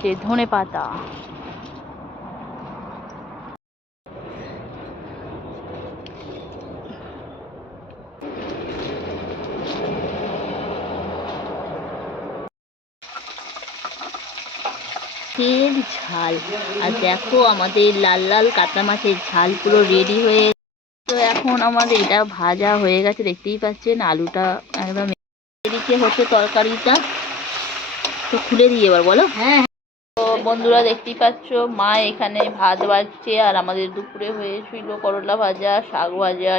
তুলছে ধনে পাতা মাছের ঝাল। আর দেখো আমাদের লাল লাল কাতলা মাছের ঝাল পুরো রেডি হয়ে তো এখন আমাদের এটা ভাজা হয়ে গেছে দেখতেই পাচ্ছেন? আলুটা একদম এদিকে হচ্ছে তরকারিটা। তো খুলে দিয়ে এবার বলো? হ্যাঁ বন্ধুরা দেখতেই পাচ্ছ, মা এখানে ভাত বাড়ছে আর আমাদের দুপুরে হয়েছিল করলা ভাজা, শাক ভাজা।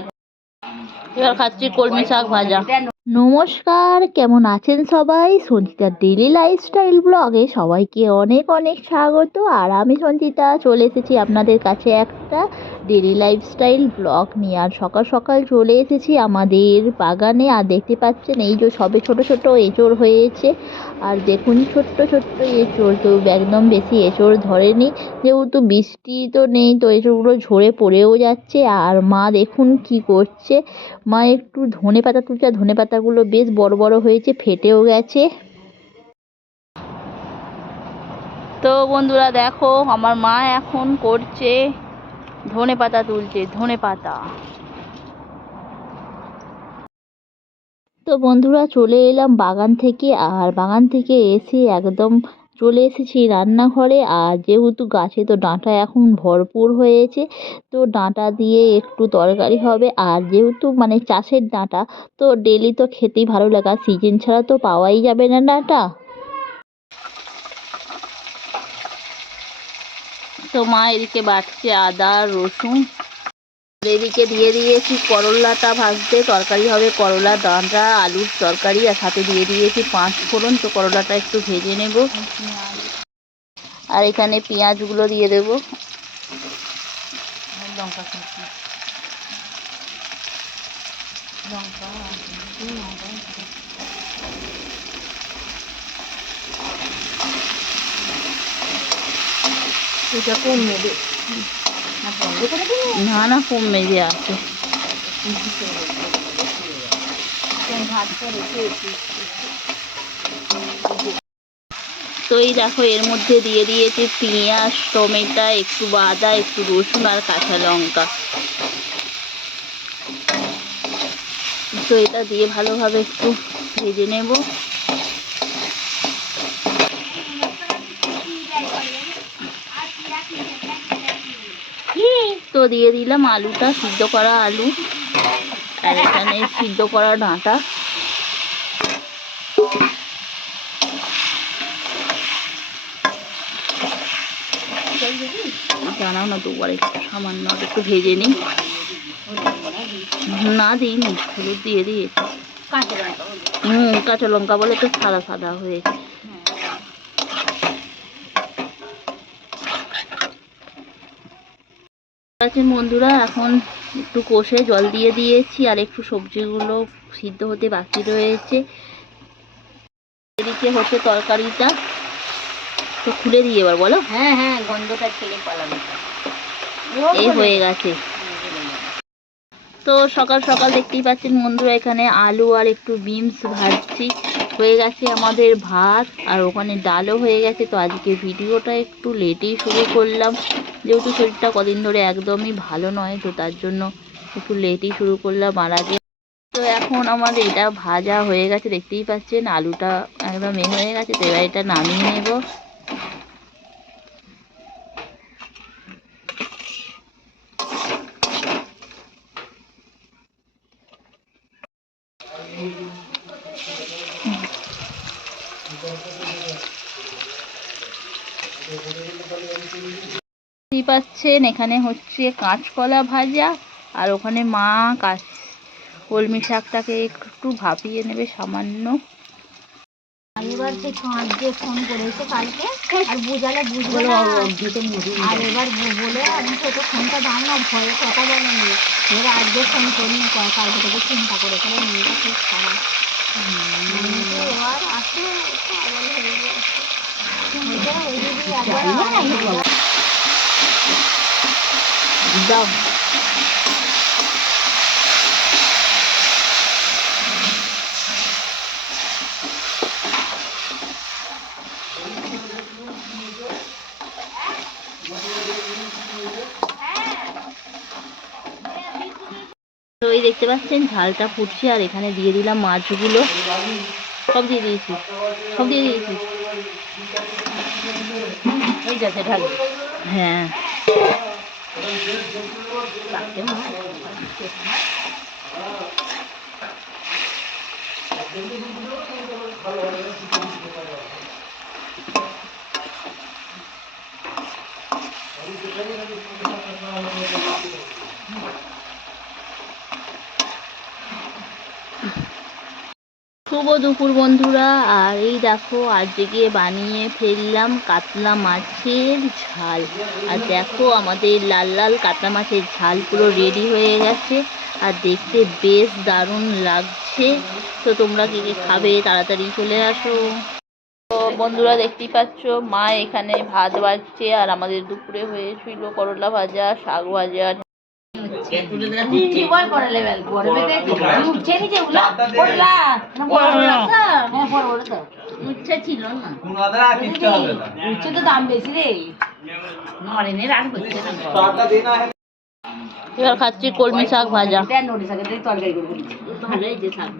এবার খাচ্ছি কলমি শাক ভাজা। নমস্কার, কেমন আছেন সবাই? সঞ্চিতার ডেলি লাইফস্টাইল ব্লগে সবাইকে অনেক অনেক স্বাগত। আর আমি সঞ্চিতা, চলে এসেছি আপনাদের কাছে একটা ডেলি লাইফস্টাইল ব্লগ নিয়ে। আর সকাল সকাল চলে এসেছি আমাদের বাগানে। আর দেখতে পাচ্ছেন এই যে সবে ছোট ছোট এঁচড় হয়েছে। আর দেখুন, ছোট্ট ছোট্ট এঁচড়। তো একদম বেশি এঁচড় ধরেনি। যেহেতু বৃষ্টি তো নেই, তো এঁচড়গুলো ঝরে পড়েও যাচ্ছে। আর মা দেখুন কি করছে। মা একটু ধনে পাতা তুলছে ধনে পাতাগুলো বেশ বড় বড় হয়েছে, ফেটেও গেছে। তো বন্ধুরা দেখো, আমার মা এখন করছে ধনে পাতা তুলছে, ধনে পাতা। তো বন্ধুরা চলে এলাম বাগান থেকে, আর বাগান থেকে এসে একদম চলে এসেছি রান্নাঘরে। আর যেহেতু গাছে তো ডাঁটা এখন ভরপুর হয়েছে, তো ডাঁটা দিয়ে একটু তরকারি হবে। আর যেহেতু মানে চাষের ডাঁটা, তো ডেলি তো খেতেই ভালো লাগে। সিজন ছাড়া তো পাওয়াই যাবে না ডাঁটা। তো মা এদিকে বাটছে আদা, রসুন। এদিকে দিয়ে দিয়েছি, করলাটা ভাজতে তরকারি হবে, করলা, ডাঁটা, আলুর তরকারি, আর সাথে দিয়ে দিয়েছি পাঁচ ফোড়ন, তো করলাটা একটু ভেজে নেব। আর এখানে পেঁয়াজগুলো দিয়ে দেব। লঙ্কা এটা কোন নেবে। না না, কম মেজে আছে। তো এই দেখো, এর মধ্যে দিয়ে দিয়েছি পেঁয়াজ, টমেটো, একটু বাদা একটু রসুন আর কাঁচা লঙ্কা। তো এটা দিয়ে ভালোভাবে একটু ভেজে নেব। তো দিয়ে দিলাম আলুটা সিদ্ধ করা আলু। আর এখানে সিদ্ধ করা ডাঁটা। জানাও না দুবার একটু সামান্য একটু ভেজে নিই। না দিইনি হলুদ দিয়ে দিয়েছি। কাঁচা লঙ্কা হুম কাঁচা লঙ্কা বলে একটু সাদা সাদা হয়েছে। আছে বন্ধুরা এখন একটু কষে জল দিয়ে দিয়েছি আর একটু সবজিগুলো সিদ্ধ হতে বাকি রয়েছে। এদিকে হচ্ছে তরকারিটা তো খুলে দিয়ে এবার বলো। হ্যাঁ হ্যাঁ গন্ধটা ছেড়ে পালাবে। এই হয়ে গেছে। তো সকাল সকাল দেখতেই পাচ্ছেন বন্ধুরা এখানে আলু আর একটু বিনস ভাজছি। হয়ে গেছে আমাদের ভাত, আর ওখানে ডালও হয়ে গেছে, তো আজকে ভিডিওটা একটু লেটেই শুরু করলাম। যেহেতু শরীরটা কদিন ধরে একদমই ভালো নয়, তো তার জন্য একটু লেটেই শুরু করলাম। আর আগে তো এখন আমাদের এটা ভাজা হয়ে গেছে, দেখতেই পাচ্ছেন, আলুটা একদম এ হয়ে গেছে, তো এবার এটা নামিয়ে নেব। পাচ্ছেন এখানে হচ্ছে কাঁচকলা ভাজা আর ওখানে মা কাঁচ কলমি শাকটাকে একটু ভাপিয়ে নেবে সামান্য। এবার সে কাঁচ দিয়ে ফোন করেছে কালকে আর বুঝালে বুঝবে না। আর এবার বলে আমি তো তো ফোনটা দাও না ভয়ে কথা বলেনি এবার আজকে ফোন করি ক- কালকে থেকে চিন্তা করে ফেলে মেয়েটা খুব খারাপ। আমি তো এবার আসে পাগল হয়ে গেছে হয়েছে না, ওই দিদি একবার দাও এই দেখতে পাচ্ছেন, ঝালটা ফুটছে আর এখানে দিয়ে দিলাম মাছগুলো। সব দিয়ে দিয়েছি, সব দিয়ে দিয়েছি। এই যাচ্ছে ঢাল। হ্যাঁ। শুভ দুপুর বন্ধুরা। আর এই দেখো, আজকে বানিয়ে ফেললাম কাতলা মাছের ঝাল। আর দেখো, আমাদের লাল লাল কাতলা মাছের ঝাল পুরো রেডি হয়ে গেছে। আর দেখতে বেশ দারুণ লাগছে। তো তোমরা কে কে খাবে, তাড়াতাড়ি চলে আসো। তো বন্ধুরা, দেখতেই পাচ্ছ, মা এখানে ভাত বাড়ছে আর আমাদের দুপুরে হয়েছিল করলা ভাজা, শাক ভাজা উচ্ছে ছিল না। উঠছে তো দাম বেশি রে। নরেনে রাগ হচ্ছে না। টাকা দেনা है এবার খাচ্ছি কলমি শাক ভাজা। দেন নোটিস আগে তরকারি করব। ভালোই যে শাক